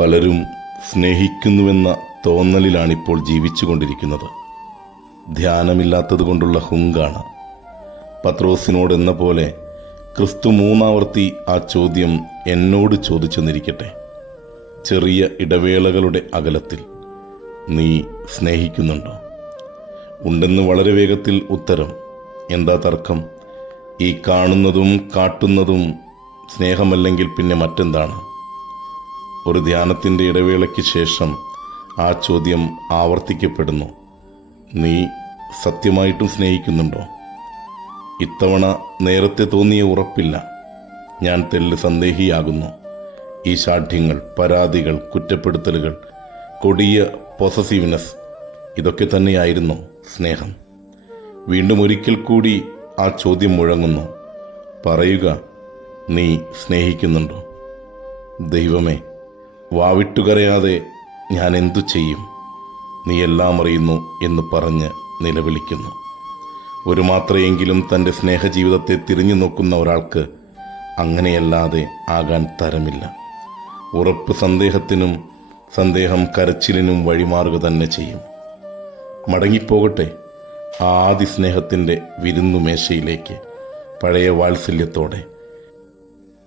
പലരും സ്നേഹിക്കുന്നുവെന്ന തോന്നലിലാണിപ്പോൾ ജീവിച്ചുകൊണ്ടിരിക്കുന്നത്. ധ്യാനമില്ലാത്തത് കൊണ്ടുള്ള ഹുങ്കാണ്. പത്രോസിനോടെന്ന പോലെ ക്രിസ്തു 3 ആവർത്തി ആ ചോദ്യം എന്നോട് ചോദിച്ചെന്നിരിക്കട്ടെ. ചെറിയ ഇടവേളകളുടെ അകലത്തിൽ നീ സ്നേഹിക്കുന്നുണ്ടോ? ഉണ്ടെന്ന് വളരെ വേഗത്തിൽ ഉത്തരം. എന്താ തർക്കം? ഈ കാണുന്നതും കാട്ടുന്നതും സ്നേഹമല്ലെങ്കിൽ പിന്നെ മറ്റെന്താണ്? ഒരു ധ്യാനത്തിൻ്റെ ഇടവേളയ്ക്ക് ശേഷം ആ ചോദ്യം ആവർത്തിക്കപ്പെടുന്നു. നീ സത്യമായിട്ടും സ്നേഹിക്കുന്നുണ്ടോ? ഇത്തവണ നേരത്തെ തോന്നിയ ഉറപ്പില്ല. ഞാൻ തെല്ല് സന്ദേഹിയാകുന്നു. ഈ ശാഠ്യങ്ങൾ, പരാതികൾ, കുറ്റപ്പെടുത്തലുകൾ, കൊടിയ പൊസസീവ്നെസ്, ഇതൊക്കെ തന്നെയായിരുന്നു സ്നേഹം? വീണ്ടും ഒരിക്കൽ കൂടി ആ ചോദ്യം മുഴങ്ങുന്നു. പറയുക, നീ സ്നേഹിക്കുന്നുണ്ടോ? ദൈവമേ, വാവിട്ടുകരയാതെ ഞാൻ എന്തു ചെയ്യും? നീ എല്ലാം അറിയുന്നു എന്ന് പറഞ്ഞ് നിലവിളിക്കുന്നു. ഒരു മാത്രയെങ്കിലും തൻ്റെ സ്നേഹജീവിതത്തെ തിരിഞ്ഞു നോക്കുന്ന ഒരാൾക്ക് അങ്ങനെയല്ലാതെ ആകാൻ തരമില്ല. ഉറപ്പ് സന്ദേഹത്തിനും സന്ദേഹം കരച്ചിലിനും വഴിമാറുക തന്നെ ചെയ്യും. മടങ്ങിപ്പോകട്ടെ ആ ആദി സ്നേഹത്തിൻ്റെ വിരുന്നുമേശയിലേക്ക്, പഴയ വാത്സല്യത്തോടെ.